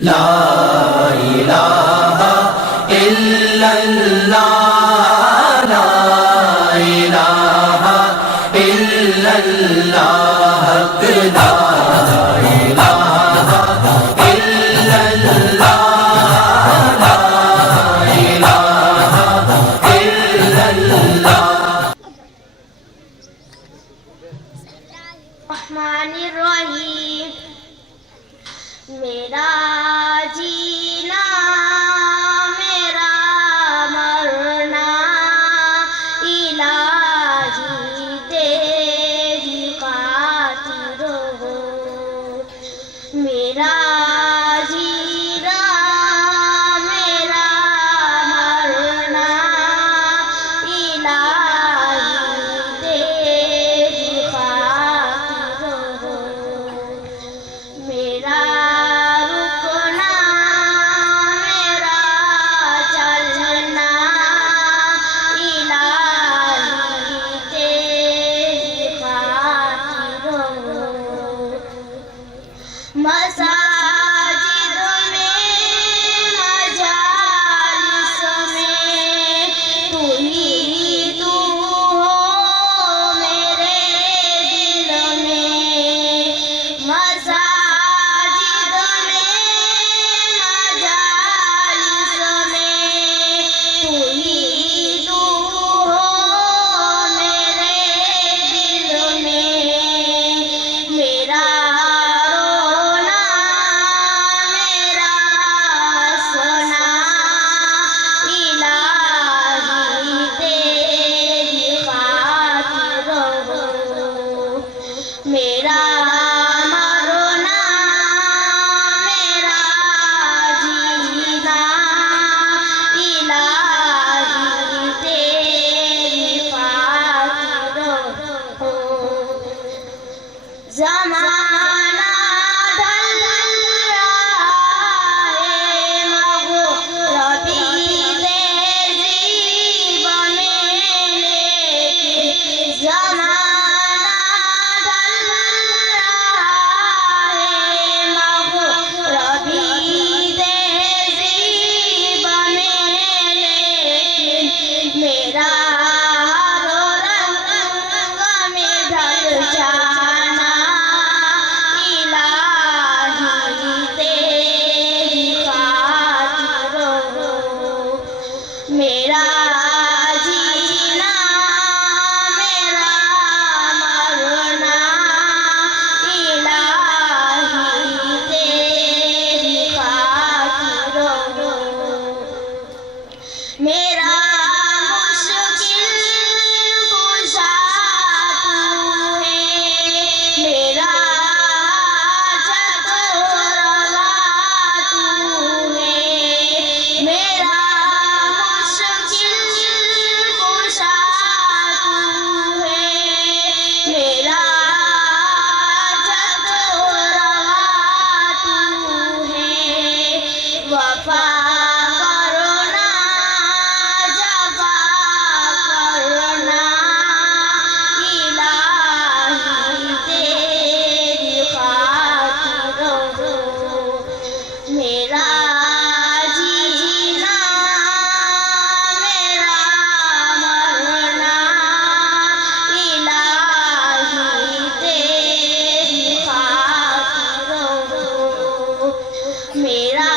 ला इलाहा इल्लल्लाह, ला इलाहा इल्लल्लाह, हक ला इलाहा इल्लल्लाह, ला इलाहा इल्लल्लाह। रहमानिर्रहीम। मेरा जीना मेरा मरना इलाही तेरी खातिर हो। मेरा जीना मेरा मरना इलाही तेरी खातिर हो। मेरा रुकना मेरा चलना इलाही तेरी खातिर हो। मसाजिद में मजालिस में तू ही तू हो मेरे दिल में। मसाजिद में मजालिस में तू ही तू हो मेरे दिल में। मेरा रोना मेरा सोना इलाही तेरी खातिर हो। मेरा मरना मेरा जीना इलाही तेरी खातिर हो। ज़माना ढल रहा है मग़रिबी तहज़ीब में, लेकिन ज़माना ढल रहा है मग़रिबी तहज़ीब में, लेकिन मेरा हर रंग में ढल जाना इलाही तेरी खातिर हो। मेरा जीना मेरा मरना इलाही तेरी खातिर हो। मेरा मुश्किल कुशा तू है, मेरा हाजत रवा तू है। मेरा मुश्किल कुशा तू है, मेरा हाजत रवा तू है। वफा करना जफा करना इलाही तेरी खातिर हो। मेरा जीना मेरा मरना इलाही तेरी खातिर हो। मेरा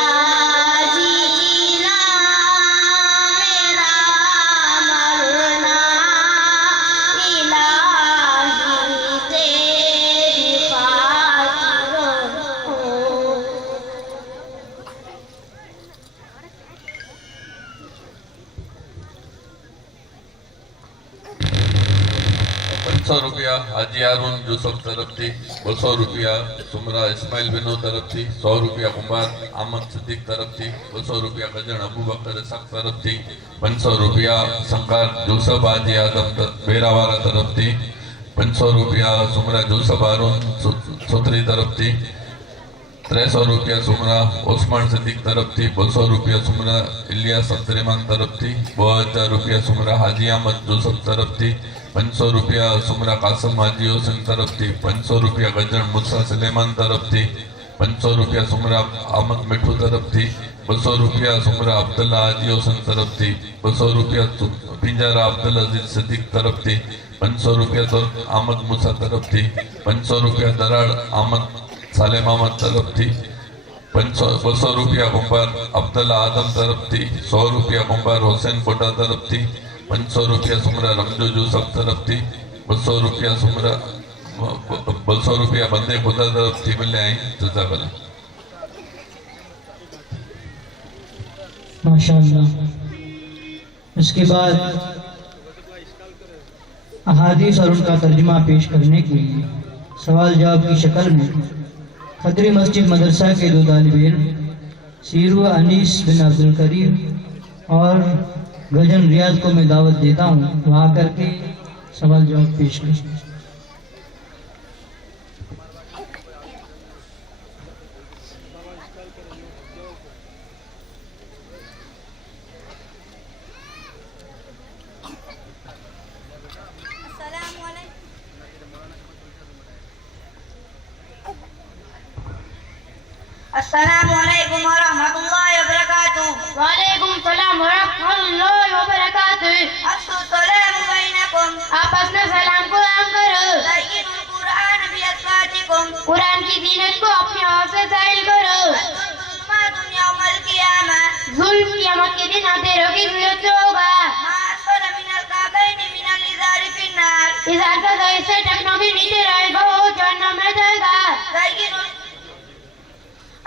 जीना मेरा मरना इलाही तेरी खातिर हो। 500 रुपया हाजी हारून यूसुफ तरफथी, 200 रुपया सुमरा इस्माइल बिनो तरफथी, 100 रुपया कुमार अहमद सिद्दीक तरफथी, 200 रुपया गजन अबू बकर इसक तरफथी, 500 रुपया संकार यूसुफ हाजी आदम बेरावाला तरफथी, 500 रुपया सुमरा यूसुफ हारून सुथरी तरफथी, 300 रुपया सुमरा ओस्मान सिद्दीक तरफथी, 200 रुपया सुमरा इलियास अब्दुर्रहमान तरफथी, 2000 रुपया सुमरा हाजी अहमद यूसुफ तरफथी, 500 रुपया सुमरा कासम हाजी हुसैन तरफथी, 500 रुपया गजन मूसा सुलेमान तरफथी, 500 रुपया सुमरा अहमद मिठू तरफ थी 200 रुपया सुमरा अब्दुल्ला हाजी हुसैन तरफ थी 200 रुपया पिंजारा अब्दुल अजीज सिद्दीक तरफ थी 500 रुपया तुर्क अहमद मूसा तरफ थी 500 रुपया दराड़ अहमद सालेम अहमद तरफ थी 200 रुपया कुंभार अब्दुल्ला आदम तरफ थी 100 रुपया कुंभार हुसैन कोटा तरफ थी 500 रुपया सुमरा रमजू यूसुफ तरफ थी 200 रुपया सुमरा 200 रुपया बंदे खुदा तरफ थी मिले आई जज़ाकल्लाह। माशाअल्लाह। इसके बाद अहादीस और उनका तर्जुमा पेश करने के लिए सवाल जवाब की शक्ल में खदरी मस्जिद मदरसा के दो तालिब इल्म सीरू अनीस बिन अब्दुल करीम और गजन रियाज को मैं दावत देता हूँ वहाँ करके सवाल जवाब पेश करें। अस्सलामुअलैकुम वरहमतुल्लाहि वबरकातुहू। वालेकुम सलाम वरहमतुल्लाहि वबरकातुहू। अस्सलामु बैनकुम। आपस में सलाम को आम करो। ज़य्यिनुल कुरआन बिअस्वातिकुम। कुरान की जीनत को अपनी आवाज़ से ज़ाहिर करो। ज़ुल्मातुन यौमल क़ियामह। जुल्म क़यामत के दिन अंधेरों की ज़रूरत होगा। मा अस्फल मिनल काबैनि मिनल इज़ारि फिन्नार। इज़ार का ज़ाहिर से टखनों के नीचे रहेगा वो जहन्नम में जाएगा। ज़य्यिनुल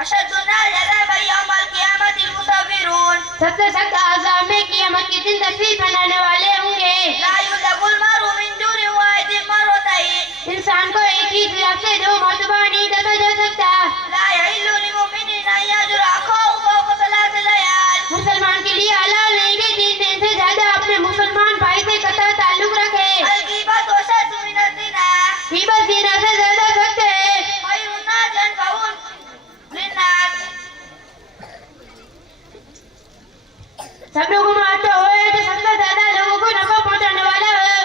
अशद्दु नार अज़ाबन यौमल क़ियामतिल मुसव्विरून। सबसे सख्त अज़ाब में क़यामत के दिन तस्वीर बनाने वाले होंगे। ला युज़्ज़बुल मर'उ मिन जुरिन वाहिदिन मररतैन। इंसान को एक ही गिलास से दो मर्तबा नहीं दबा जा सकता। ला यहिल्लु लिमुमिनिन अन यहजुरा अखाहु फौक़ सलासि लयाल। मुसलमान के लिए हलाल नहीं कि 3 दिन से ज्यादा अपने मुसलमान भाई से कतई ताल्लुक रखे। अल ग़ीबतु अशद्दु मिनज़ ज़िना। ग़ीबत ज़िना से ज्यादा सख्त है। खैरुन नास अनफ़अहुम लिन्नास। सब लोगों में आते हुए तो सबसे ज्यादा लोगों को नफा पहुंचाने वाला है।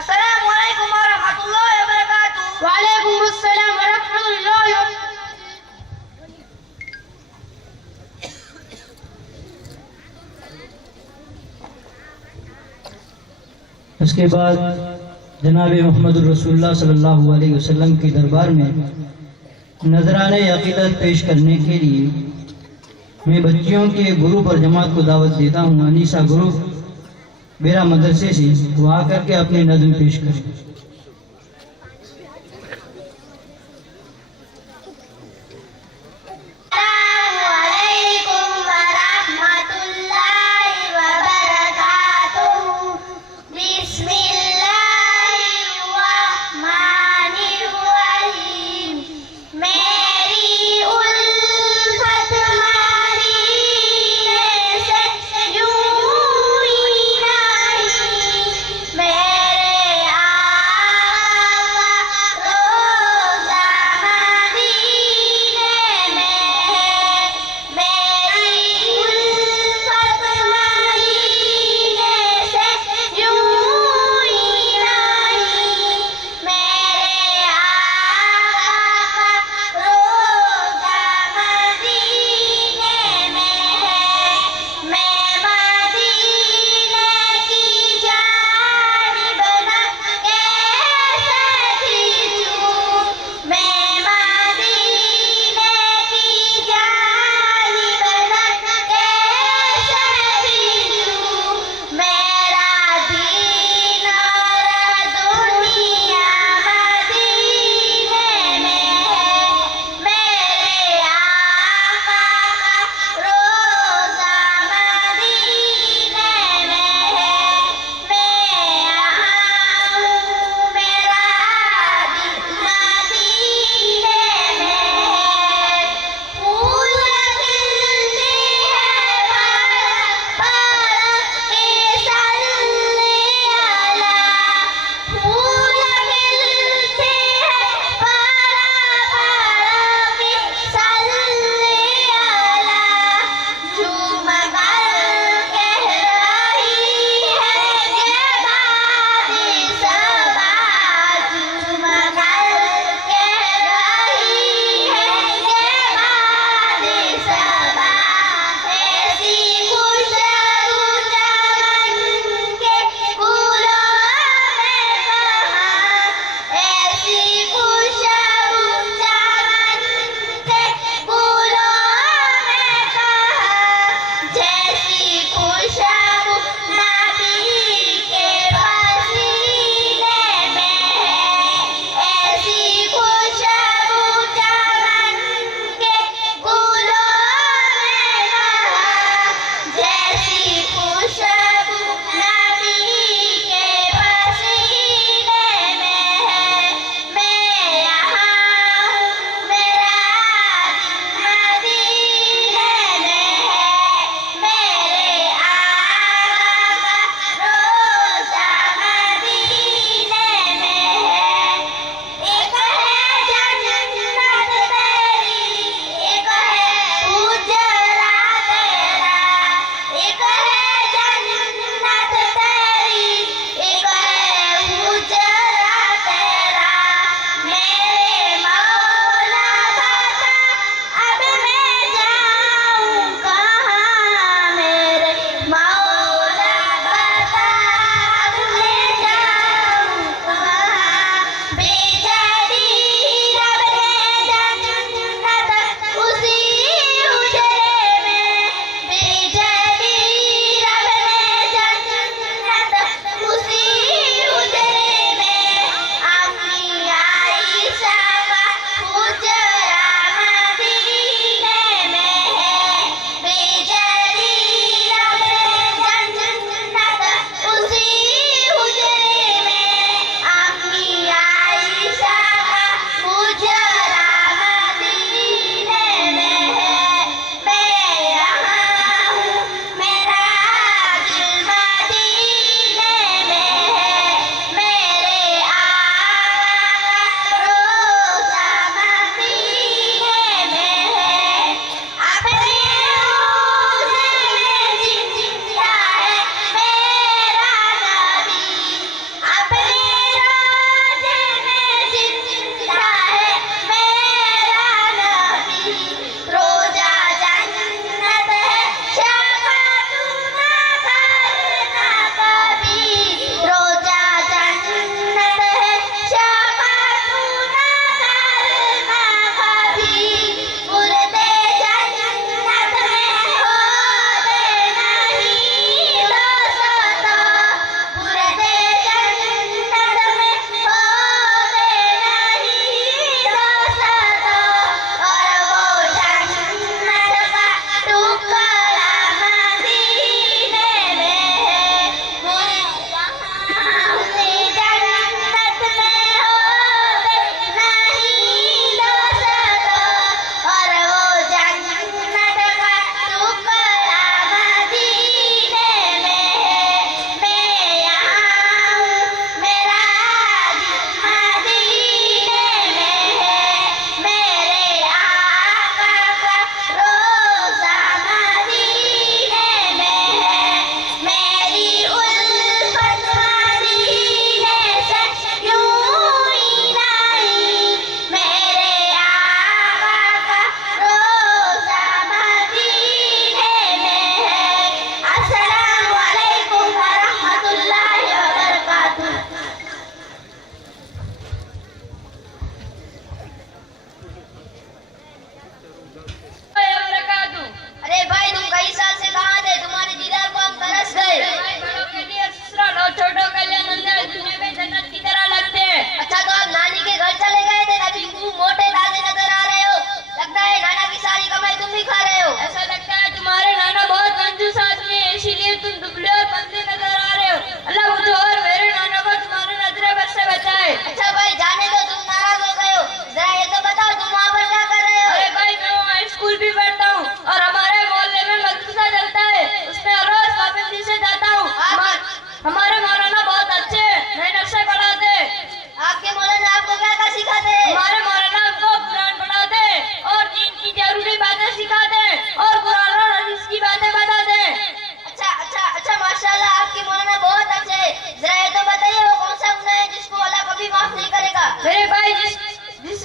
अस्सलामु अलैकुम वरहमतुल्लाहि वबरकातुहू। वालेकुम अस्सलाम वरहमतुल्लाहि इसके बाद जनाब मोहम्मद रसूलुल्लाह सल्लल्लाहु अलैहि वसल्लम के दरबार में नजराने अक़ीदत पेश करने के लिए मैं बच्चियों के ग्रुप और जमात को दावत देता हूँ। अनीसा ग्रुप मेरा मदरसे से वो आकर के अपनी नज़्म पेश करें। अस्सलामुअलैकुम वरहमतुल्लाहि वबरकातुहू। बिस्मिल्लाहिर्रहमानिर्रहीम। मेरी उल्फत मदीने से यूं ही नहीं, मेरे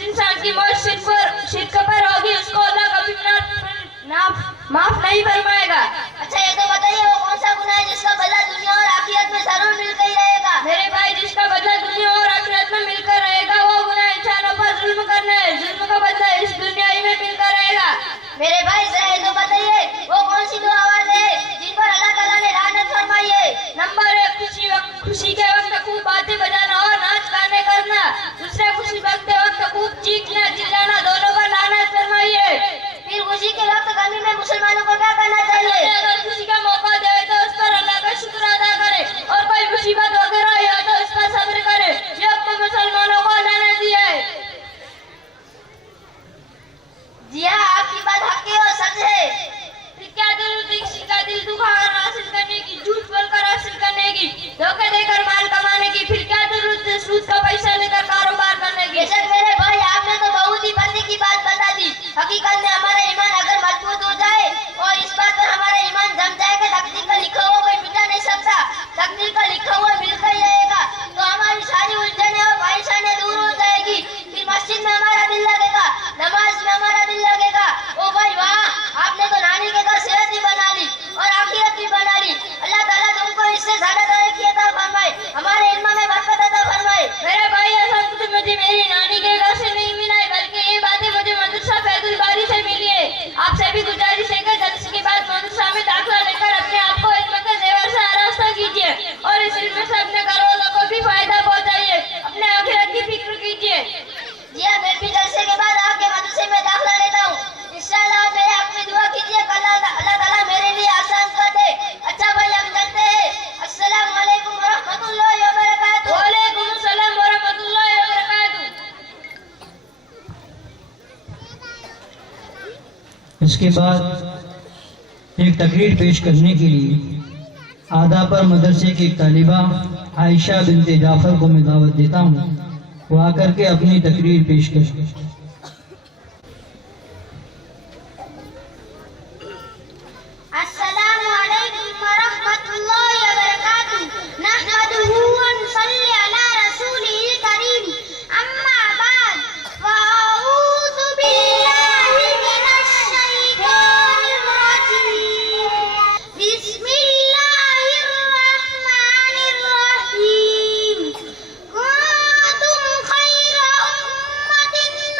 इंसान की मौत शिर्क पर होगी, उसको अल्लाह कभी माफ नहीं फरमाएगा। अच्छा ये तो बताइए वो कौन सा गुनाह है जिसका बदला दुनिया और आखिरत में जरूर मिलकर ही रहेगा? मेरे भाई, जिसका बदला दुनिया और आखिरत में मिलकर रहेगा वो गुनाह इंसानों पर जुल्म करना है। जुल्म का बदला इस दुनिया ही में मिलकर रहेगा। मेरे भाई जरा ये तो बताइए वो कौन सी दो आवाज है जिन पर अल्लाह ताला ने लानत फरमाई है? नंबर 1, खुशी के वक्त खूब बातें बजाना और नाच गाने करना। दूसरे, खुशी के वक्त खूब चीखना चिल्लाना, दोनों पर लानत फरमाई है। फिर खुशी के वक्त गमी में मुसलमानों को क्या करना चाहिए? अगर खुशी का मौका दे तो उस पर अल्लाह का शुक्र अदा करे, और कोई मुसीबत वगैरह या तो उस पर सब्र करे। ये अपने मुसलमानों को अल्लाह ने दिया है। जी हाँ, आपकी बात हक़ और सच है। फिर क्या जरूरत है किसी का दिल दुखाकर हासिल करने की, झूठ बोलकर हासिल करने की, धोखे देकर माल कमाने की? फिर क्या जरूरत है सूद का पैसा लेकर कारोबार करने की? बेशक मेरे भाई, आपने तो बहुत ही बंदी की बात बता दी। हकीकत में हमारा ईमान अगर मजबूत हो जाए और इस बात पर हमारा ईमान जम जाए कि तकदीर का लिखा हुआ कोई मिटा नहीं सकता, तकदीर का लिखा हुआ मिलकर ही रहेगा, तो हमारी सारी उलझने और ख्वाहिशाने दूर हो जाएगी। फिर मस्जिद में हमारा दिल लगेगा, नमाज में हमारा दिल लगेगा। ओ भाई वाह, आपने तो नानी के घर सेहत भी बना ली और आखिरत भी बना ली। अल्लाह ताला तुमको इससे ज्यादा तरक्की अता फरमाए, हमारे इल्म में बरकत अता फरमाए। मेरे भाई, ऐसा कुछ मुझे मेरी नानी के घर से नहीं मिला है, बल्कि ये बातें मुझे मदरसा फैजुल बारी से मिली है। आपसे भी गुजारिश है कि जल्द के बाद मदरसा में दाखिला लेकर अपने आप को इल्म के जेवर से आरास्ता कीजिए और इस इल्म से अपने घर वालों को भी फायदा पहुंचाइए, अपने आखिरत की फिक्र कीजिए। जी हाँ, मैं भी जलसे के बाद आपके मदरसे में दाखिला लेता हूँ इंशाअल्लाह। मेरे अपनी दुआ कीजिए, अल्लाह ताला मेरे लिए आसान कर दे। अच्छा भाई, हम चलते हैं। अस्सलाम वालेकुम व रहमतुल्लाहि व बरकातुहू। वालेकुम अस्सलाम व रहमतुल्लाहि व बरकातुहू। इसके बाद एक तकरीर पेश करने के लिए आदा पर मदरसे की एक तालिबा आयशा बिनते जाफर को मैं दावत देता हूँ, वो आकर के अपनी तकरीर पेश कर। अस्सलामु अलैकुम व रहमतुल्लाहि व बरकातुहू। नहमदुहु व नुसल्ली अला रसूलिल करीम। अम्मा बाद, फअऊज़ु बिल्लाहि मिनश शैतानिर रजीम। बिस्मिल्लाहिर रहमानिर रहीम। कुंतुम खैरा उम्मतिन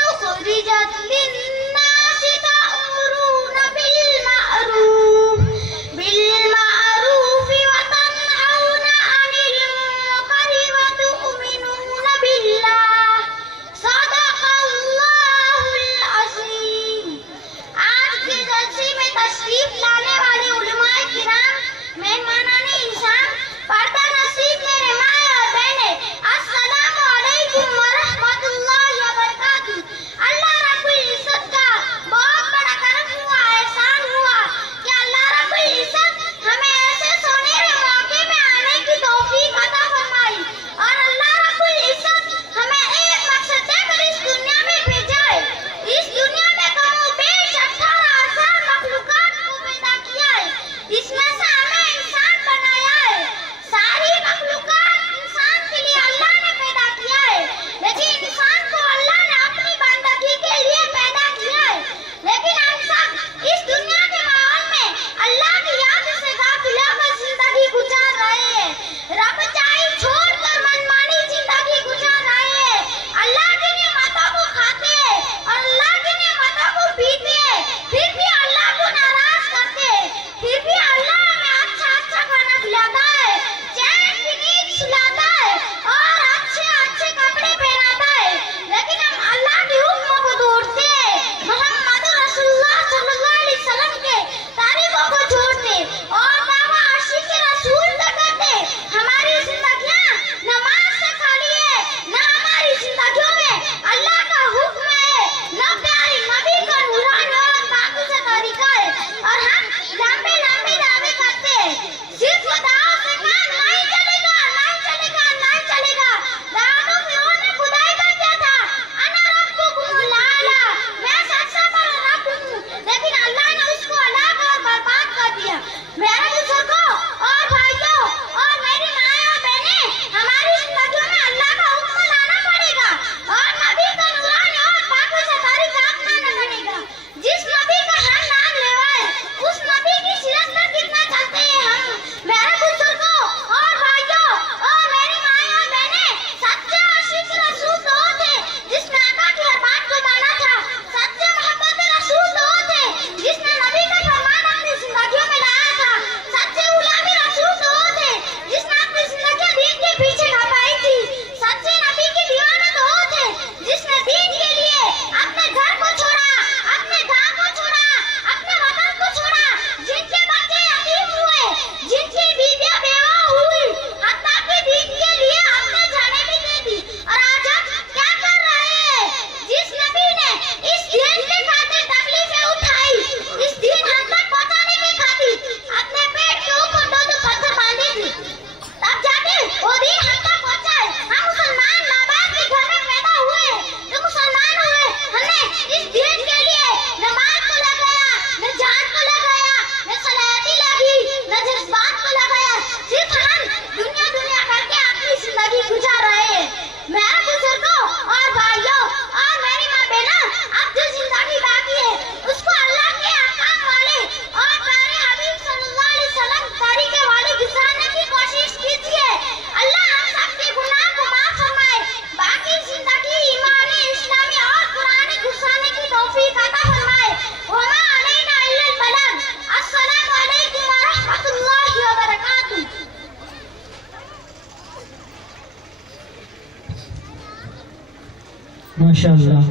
इंशाअल्लाह।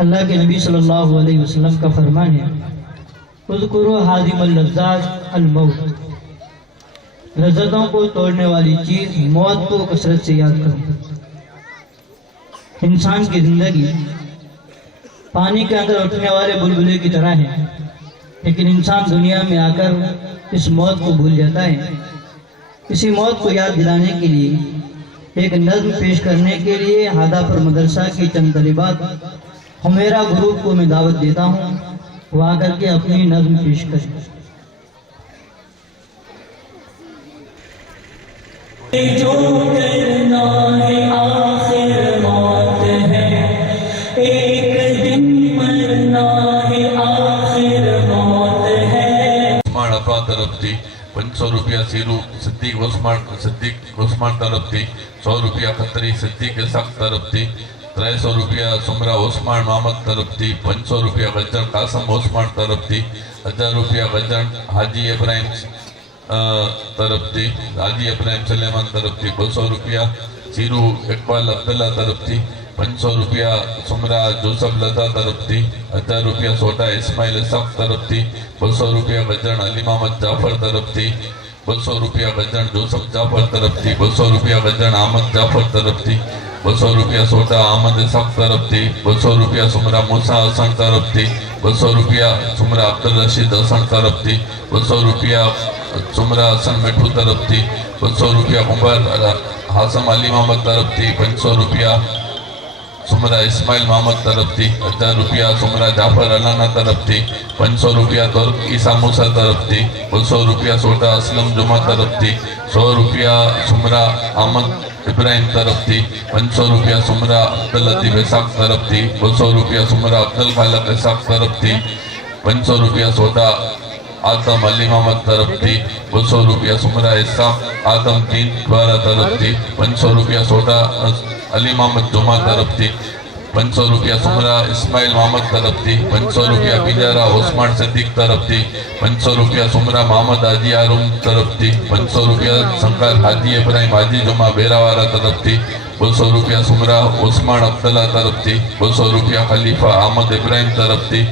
अल्लाह के नबी सल्लल्लाहु अलैहि वसल्लम का फरमान है, उज़्कुरू हादिमल लज़्ज़ात अल मौत, लज़्ज़तों को तोड़ने वाली चीज़ मौत को कसरत से याद करो। इंसान की ज़िंदगी पानी के अंदर उठने वाले बुलबुले की तरह है, लेकिन इंसान दुनिया में आकर इस मौत को भूल जाता है। इसी मौत को याद दिलाने के लिए एक नज़्म पेश करने के लिए हादापुर मदरसा की चंद तलिबात हुमेरा ग्रुप को मैं दावत देता हूँ, वो आकर के अपनी नज़्म पेश करें। जो करना है आखिर मौत है, एक दिन मरना है आखिर मौत है। उस्मान अफा तरफ थी 500 रुपया सीरू सिद्दीक उस्मान तरफ थी, 100 रुपया खतरी सिद्दीक इसाक तरफ थी, 300 रुपया सुमरा उस्मान मोहम्मद तरफ थी, 500 रुपया गजन कासम उस्मान तरफ थी, 1000 रुपया गजन हाजी इब्राहिम तरफ थी, हाजी इब्राहिम सलेमान तरफ थी, 200 रुपया सीरू इकबाल अब्दुल्ला तरफ थी, 500 रुपया सुमरा जोसफ लता तरफ थी, 1000 रुपया सोटा इस्माइल इसाक तरफ थी, 200 रुपया गजन अली मोहम्मद जाफर तरफ थी, 200 रुपया गजन जोसफ जाफर तरफ थी, 200 रुपया गजन अहमद जाफर तरफ थी, 200 रुपया सोटा अहमद इसाक तरफ थी, 200 रुपया सुमरा मूसा हसन तरफ थी, 200 रुपया सुमरा अब्दुल रशीद हसन तरफ थी, 200 रुपया सुमरा हसन मिठू तरफ थी, 200 रुपया उमर हासम अली मोहम्मद तरफ थी, 500 रुपया सुमरा इस्माइल मोहम्मद तरफ थी, 1000 रुपया सुमरा जाफर अलाना तरफ थी, 500 रुपया तुर्क ईसा मूसा तरफ थी, 200 रुपया सोटा असलम जुमा तरफ थी, 100 रुपया सुमरा अहमद इब्राहिम तरफ थी, 500 रुपया सुमरा अब्दुल लतीफ इसाक तरफ थी, 200 रुपया सुमरा अब्दुल खालक इसाक तरफ थी, 500 रुपया सोटा आदम अली मोहम्मद तरफ थी, 200 रुपया सुमरा इसाक आदम दीन द्वारा तरफ थी, 500 रुपया सोटा अली मोहम्मद जुमा तरफ थी, 500 रुपया सुमरा इस्माइल मोहम्मद तरफ थी, 500 रुपया पिंजारा उस्मान सिद्दीक तरफ थी, 500 रुपया सुमरा मोहम्मद हाजी आरुम तरफ थी, 500 रुपया शंकर हाजी इब्राहिम हाजी जुमा बेरावारा तरफ थी, 200 रुपया सुमरा उस्मान अब्दुल्ला तरफ थी, 200 रुपया खलीफा अहमद इब्राहिम तरफ थी,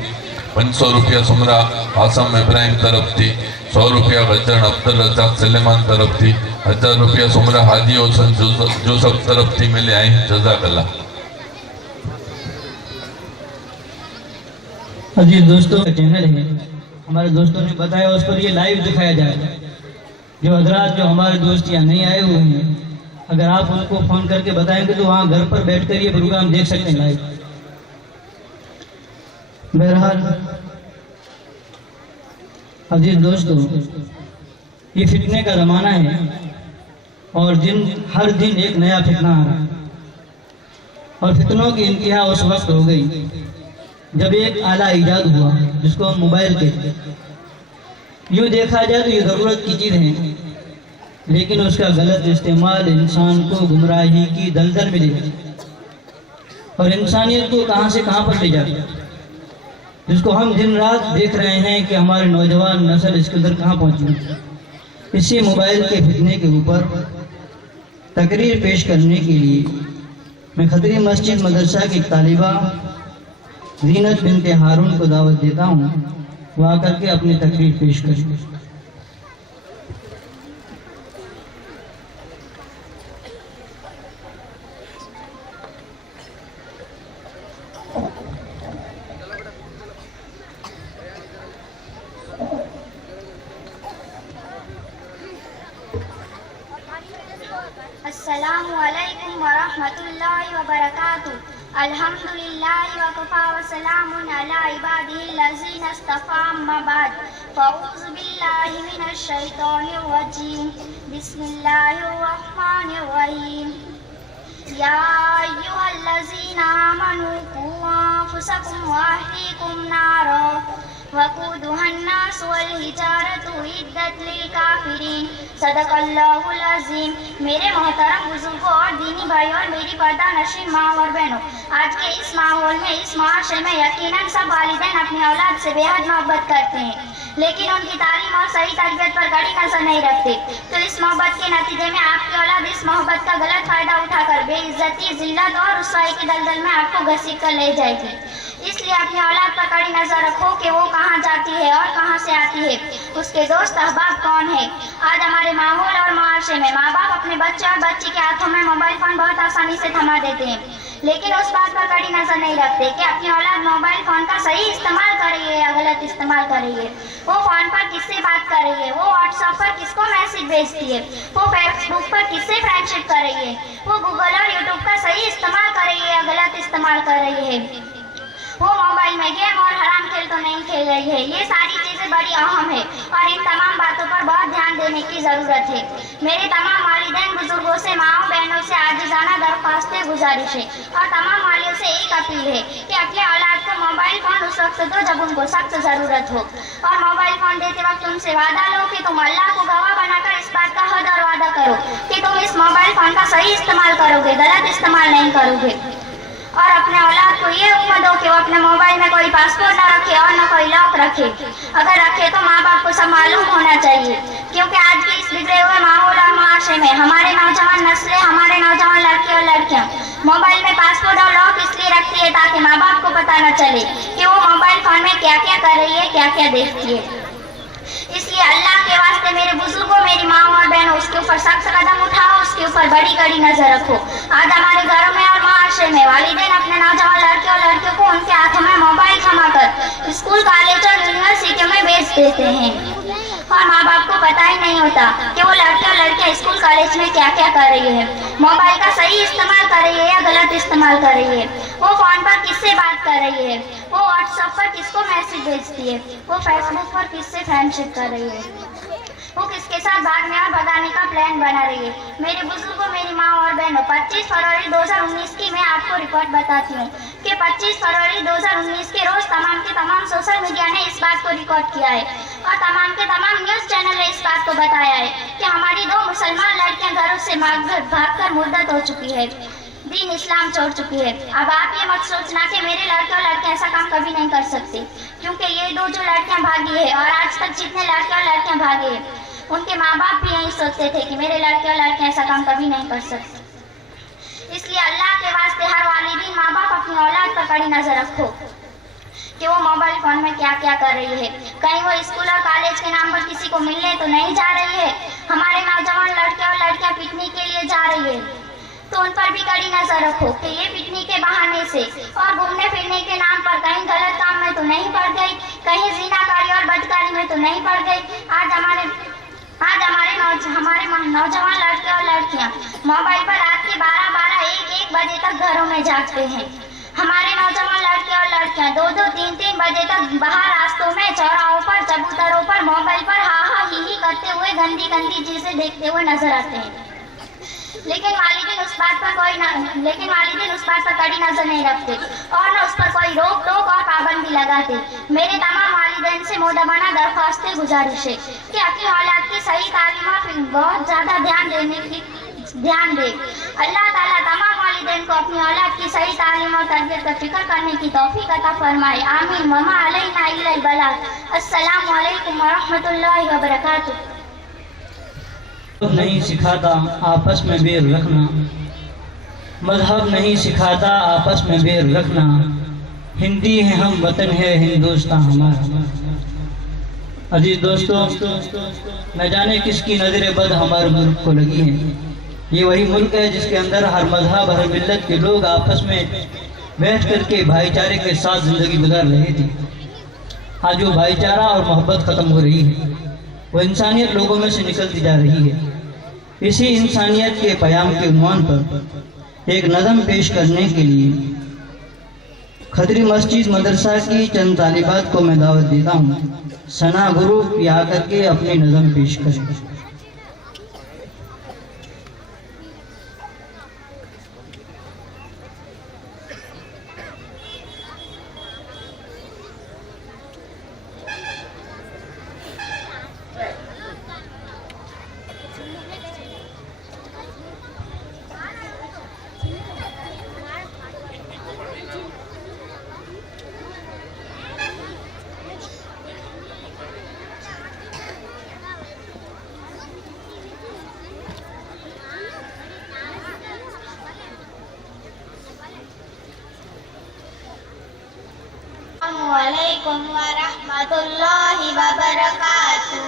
500 रुपया सुमरा आसम इब्राहिम तरफ थी, 100 रुपया गजन अब्दुल रज़ाक सलेमान तरफ थी, 1000 रुपया सुमरा हाजी हुसैन जोसफ तरफ थी। मिले आई जज़ाकल्लाह। अजीज दोस्तों का चैनल है, हमारे दोस्तों ने बताया उस पर ये लाइव दिखाया जाएगा। जो हजरात जो हमारे दोस्त यहाँ नहीं आए हुए हैं, अगर आप उनको फ़ोन करके बताएंगे तो वहाँ घर पर बैठ कर ये प्रोग्राम देख सकते हैं लाइव। बहरहाल अजीज दोस्तों, ये फितने का ज़माना है और हर दिन एक नया फितना आ रहा है, और फितनों की इंतहा उस वक्त हो गई जब एक आला ईजाद हुआ जिसको हम मोबाइल कहते हैं। यूँ देखा जाए तो ये ज़रूरत की चीज़ है, लेकिन उसका गलत इस्तेमाल इंसान को गुमराही की दलदल में ले जाता और इंसानियत को कहाँ से कहाँ पर ले जाता, जिसको हम दिन रात देख रहे हैं कि हमारे नौजवान नस्ल इसके अंदर कहाँ पहुँची। इसी मोबाइल के फितने के ऊपर तकरीर पेश करने के लिए मैं खतरी मस्जिद मदरसा की तालिबा ज़ीनत बिनते हारून को दावत देता हूँ, वो आकर के अपनी तकरीर पेश करें। अस्सलामु अलैकुम व रहमतुल्लाहि व बरकातुहू। अल्हम्दुलिल्लाहि व कफ़ा व सलामुन अला इबादिहिल्लज़ीना इस्तफ़ा अम्मा बाद। फ़अऊज़ु बिल्लाहि मिनश शैतानिर रजीम। बिस्मिल्लाहिर रहमानिर रहीम। या अय्युहल्लज़ीना आमनू क़ू अन्फुसकुम व अहलीकुम नारा वक़ूदुहा अन्नास वल हिजारतु उइद्दत लिल काफिरीन। सदक़ल्लाहुल अज़ीम। मेरे मोहतरम बुजुर्गों और दीनी भाइयों और मेरी पर्दा नशीन माँ और बहनों, आज के इस माहौल में, इस माशरे में यकीनन सब वालिदैन अपनी औलाद से बेहद मोहब्बत करते हैं, लेकिन उनकी तालीम और सही तरबियत पर कड़ी नजर नहीं रखते। तो इस मोहब्बत के नतीजे में आपकी औलाद इस मोहब्बत का गलत फायदा उठाकर बेइज्जती, जिल्लत और रुसवाई के दलदल में आपको घसीट कर ले जाएगी। इसलिए अपनी औलाद पर कड़ी नजर रखो कि वो कहाँ जाती है और कहाँ से आती है, उसके दोस्त अहबाब कौन है। आज हमारे माहौल और मुआशरे में माँ बाप अपने बच्चे और बच्ची के हाथों में मोबाइल फोन बहुत आसानी से थमा देते हैं, लेकिन उस बात पर कड़ी नजर नहीं रखते कि अपनी औलाद मोबाइल फोन का सही इस्तेमाल कर रही है या गलत इस्तेमाल कर रही है। वो फोन पर किससे बात कर रही है, वो व्हाट्सएप पर किसको मैसेज भेजती है, वो फेसबुक पर किससे फ्रेंडशिप कर रही है, वो गूगल और यूट्यूब का सही इस्तेमाल कर रही है या गलत इस्तेमाल कर रही है, वो मोबाइल में गेम और हराम खेल तो नहीं खेल रही है। ये सारी चीजें बड़ी अहम है और इन तमाम बातों पर बहुत ध्यान देने की जरूरत है। मेरे तमाम वालिदैन बुजुर्गों से, माओ बहनों से आजिज़ाना दरख्वास्त गुजारिश है और तमाम वालियों से एक अपील है कि अपने औलाद को मोबाइल फोन उस वक्त दो जब उनको सख्त जरूरत हो, और मोबाइल फोन देते वक्त उनसे वादा लो कि तुम अल्लाह को गवाह बनाकर इस बात का हद और वादा करो कि तुम इस मोबाइल फोन का सही इस्तेमाल करोगे, गलत इस्तेमाल नहीं करोगे। और अपने औलाद को ये हुक्म दो कि वो अपने मोबाइल में कोई पासवर्ड न रखे और न कोई लॉक रखे। अगर रखे तो माँ बाप को सब मालूम होना चाहिए, क्योंकि आज के इस बिगड़े हुए माहौल और मुआशरे में हमारे नौजवान नस्लें, हमारे नौजवान लड़के और लड़कियां मोबाइल में पासवर्ड और लॉक इसलिए रखती है ताकि माँ बाप को पता न चले कि वो मोबाइल फोन में क्या क्या कर रही है, क्या क्या देखती है। इसलिए अल्लाह के वास्ते मेरे बुजुर्गों, मेरी माँ और बहनों, उसके ऊपर सख्त कदम उठाओ, उसके ऊपर बड़ी कड़ी नजर रखो। आज हमारे घरों में और मुआशरे में वालिदैन अपने नौजवान लड़के और लड़कियों को उनके हाथों में मोबाइल थमाकर स्कूल, कॉलेज और यूनिवर्सिटियों में भेज देते हैं और माँ बाप को पता ही नहीं होता कि वो लड़के और लड़कियां स्कूल कॉलेज में क्या क्या कर रही है, मोबाइल का सही इस्तेमाल कर रही है या गलत इस्तेमाल कर रही है, वो फोन पर किससे बात कर रही है, वो व्हाट्सएप पर किसको मैसेज भेजती है, वो फेसबुक पर किससे फ्रेंडशिप कर रही है, वो किसके साथ भागने और भगाने का प्लान बना रही है। मेरे बुजुर्गों, मेरी माँ और बहनों, 25 फरवरी 2019 की मैं आपको रिपोर्ट बताती हूँ कि 25 फरवरी 2019 के रोज तमाम के तमाम सोशल मीडिया ने इस बात को रिकॉर्ड किया है और तमाम के तमाम न्यूज चैनल ने इस बात को बताया है कि हमारी 2 मुसलमान लड़कियां घरों से भागकर मुर्दत हो चुकी है, दीन इस्लाम छोड़ चुकी है। अब आप ये मत सोचना कि मेरे लड़के और लड़कियां ऐसा काम कभी नहीं कर सकते, क्योंकि ये 2 जो लड़कियां भागी है और आज तक जितने लड़के और लड़कियां भागे हैं उनके माँ बाप भी यही सोचते थे कि मेरे लड़के और लड़कियां ऐसा काम कभी नहीं कर सकते। इसलिए अल्लाह के वास्ते हर वालिदैन, माँ बाप अपनी औलाद पर कड़ी नजर रखो कि वो मोबाइल फोन में क्या क्या कर रही है। कहीं वो स्कूल और कॉलेज के नाम पर किसी को मिलने तो नहीं जा रही है। हमारे नौजवान लड़के और लड़कियां पिकनिक के लिए जा रही है तो उन पर भी कड़ी नजर रखो कि ये पिकनिक के बहाने से और घूमने फिरने के नाम पर कहीं गलत काम में तो नहीं पड़ गई, कहीं ज़िनाकारी और बदकारी में तो नहीं पड़ गई। आज हमारे नौजवान लड़के और लड़कियां मोबाइल पर रात के 12-12, 1-1 बजे तक घरों में जागते हैं। हमारे नौजवान लड़के और लड़कियां 2-2, 3-3 बजे तक बाहर रास्तों में, चौराहों पर, चबूतरों पर मोबाइल पर हा हा ही करते हुए गंदी गंदी चीजें देखते हुए नजर आते हैं। लेकिन वालिदैन उस बात पर कड़ी नजर नहीं रखते और न उस पर कोई रोक टोक और पाबंदी लगाते। मेरे तमाम वालिदैन से मोदबाना दरख्वास्त गुजारिश है कि अपनी औलाद की सही तालीम पर बहुत ज्यादा ध्यान दे। अल्लाह ताला तमाम वालिदैन को अपनी औलाद की सही तालीम और तरबियत का फिक्र करने की तौफीक अता फरमाए। आमीन। वमा अलैना इल्लल बलाग। अस्सलामु अलैकुम व रहमतुल्लाहि व बरकातुहू। नहीं सिखाता आपस में बैर रखना, मजहब नहीं सिखाता आपस में बैर रखना, हिंदी है हम, वतन है हिंदुस्तान हमारा। अजीज दोस्तों, न जाने किसकी नजर बद हमारे मुल्क को लगी है। ये वही मुल्क है जिसके अंदर हर मजहब, हर मिल्लत के लोग आपस में बैठ करके भाईचारे के साथ जिंदगी गुजार रहे थे। आज वो भाईचारा और मोहब्बत खत्म हो रही है, वो इंसानियत लोगों में से निकलती जा रही है। इसी इंसानियत के प्याम के उन्वान पर एक नज़म पेश करने के लिए खदरी मस्जिद मदरसा की चंद तालिबात को मैं दावत देता हूँ। सना ग्रुप यहाँ करके अपनी नज़म पेश करें। अस्सलामुअलैकुम वरहमतुल्लाहि वबरकातुह।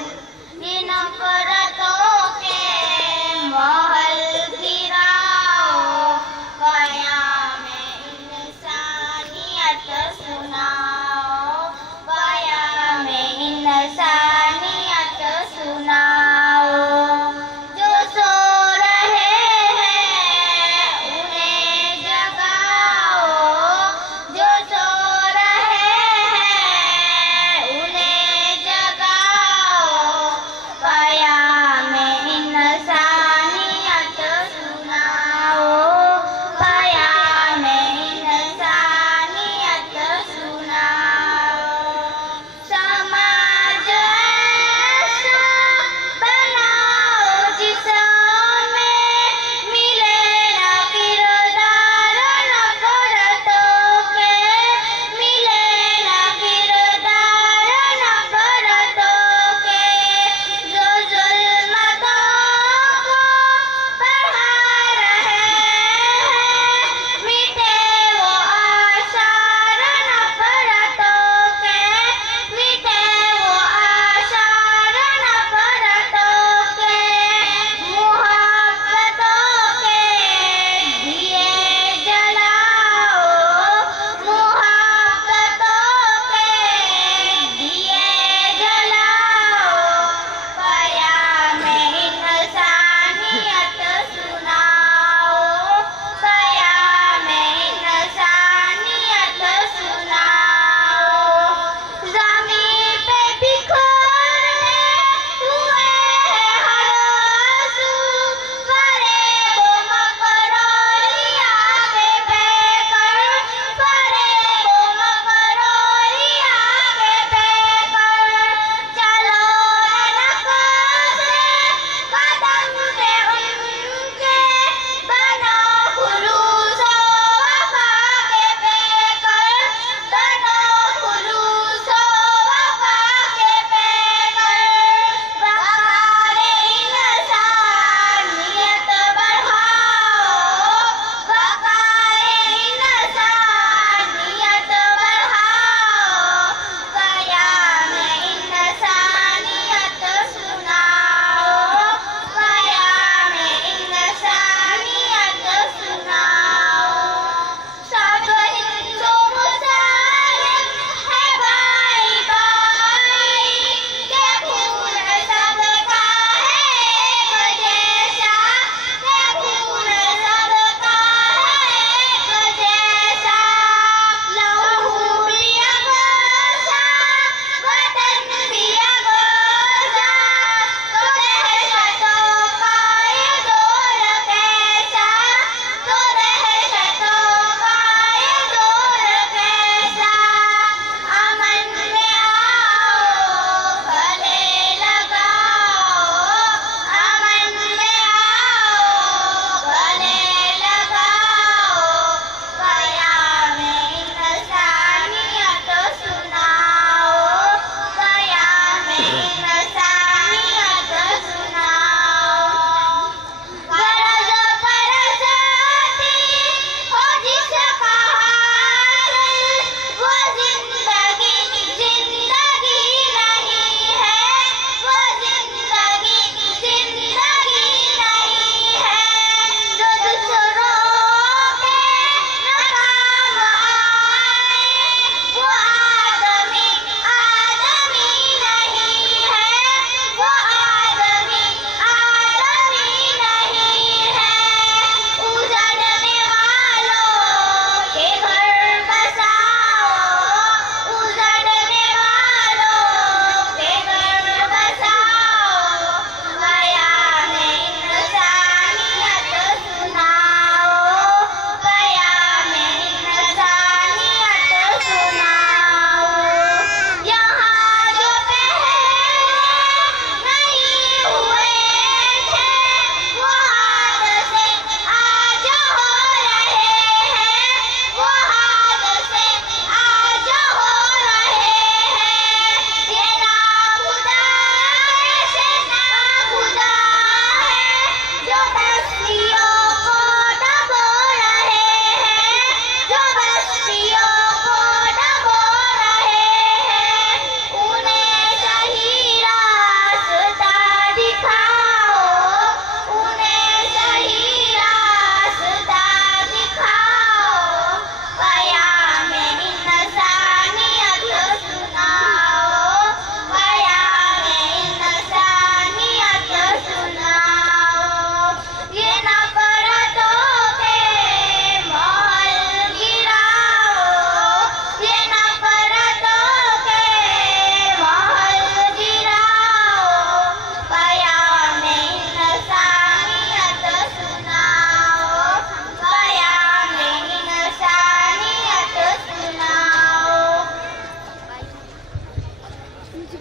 इन फरतों के महल गिराओ, क़याम इंसानियत सुनाओ, क़याम इंसानियत सुनाओ। जो सो रहे हैं उन्हें जगाओ, जो सो रहे हैं उन्हें जगाओ,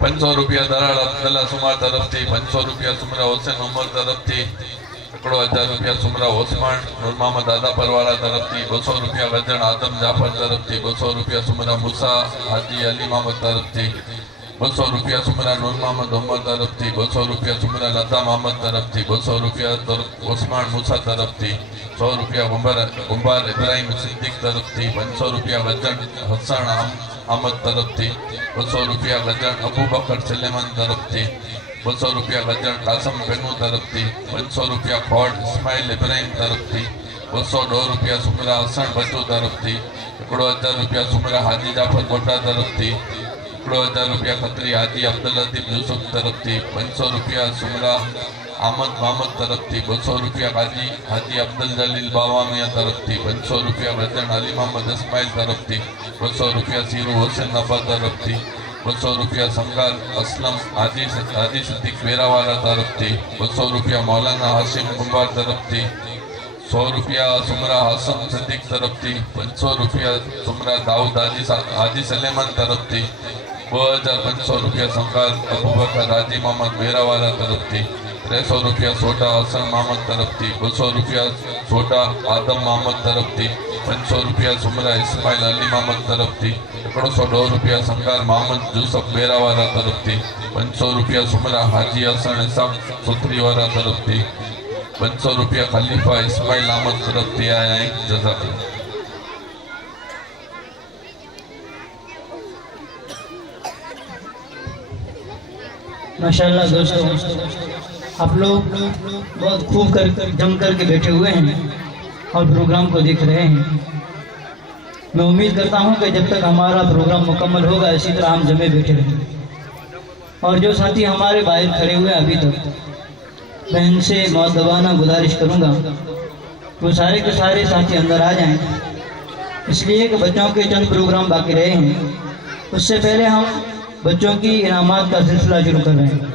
500 रुपया दराड़ अब्दुल्ला सुमार तरफ थी 500 रुपया सुमरा हुसैन उमर तरफ थी 1000 रुपया सुमरा ओस्मान नूर मोहम्मद दादा परवाला तरफ थी 200 रुपया गजन आदम जाफर तरफ थी 200 रुपया सुमरा मूसा हाजी अली मोहम्मद तरफ थी 200 रुपया सुमरा नूर मोहम्मद उमर तरफ थी 200 रुपया सुमरा लता मोहम्मद तरफ थी 200 रुपया ओस्मान मूसा तरफ थी 100 रुपया गुम्बार इब्राहिम सिद्दीक तरफ थी 500 रुपया गजन हसन अहमद तरफ थी 200 रुपया गजन अबू बकर सलेमान तरफ थी 200 रुपया गजन कासम बेनू तरफ थी 500 रुपया खोड़ इस्माइल इब्राहिम तरफ थी 202 रुपया सुमरा हसन भट्टू तरफ थी 1000 रुपया सुमरा हाजी जाफर कोटा तरफ थी 1000 रुपया खतरी हाजी अब्दुल लतीफ यूसुफ तरफ थी 500 रुपया सुमरा अहमद मोहम्मद तरफ थी 200 रुपया हाजी अब्दुल जलील बावा मियाँ तरफ थी 500 रुपया गजन अली मोहम्मद इस्माइल तरफ थी 200 रुपया सीरू हुसैन नफा तरफ थी 200 रुपया संगार असलम हाजी सिद्दीक वेरावाला तरफ थी 200 रुपया मौलाना हाशिम कुंभार तरफ थी 100 रुपया सुमरा हसन सिद्दीक तरफ थी 500 रुपया सुमरा दाऊद हाजी सलेमान तरफ थी 2500 रुपया संगार अबू बकर हाजी मोहम्मद वेरावाला तरफ थी 300 रुपया सोटा हसन मोहम्मद तरफ थी 200 रुपया सोटा आदम मोहम्मद तरफ थी 500 रुपया सुमरा इस्माइल अली मोहम्मद तरफ थी 102 रुपया संगार मोहम्मद यूसुफ बेरावाला तरफ थी 500 रुपया सुमरा हाजी हसन इसाक सुथरीवाला तरफ थी 500 रुपया खलीफा इस्माइल अहमद तरफ थी आया है जज़ाकल्लाह। माशाल्लाह दोस्तों, आप लोग बहुत खूब जम कर के बैठे हुए हैं और प्रोग्राम को देख रहे हैं। मैं उम्मीद करता हूं कि जब तक हमारा प्रोग्राम मुकम्मल होगा इसी तरह हम जमे बैठे रहेंगे। और जो साथी हमारे बाहर खड़े हुए हैं अभी तक, मैं इनसे मुअद्दबाना गुजारिश करूंगा वो सारे के सारे साथी अंदर आ जाएं, इसलिए कि बच्चों के चंद प्रोग्राम बाकी रहे हैं। उससे पहले हम बच्चों की इनामात का सिलसिला शुरू कर रहे हैं।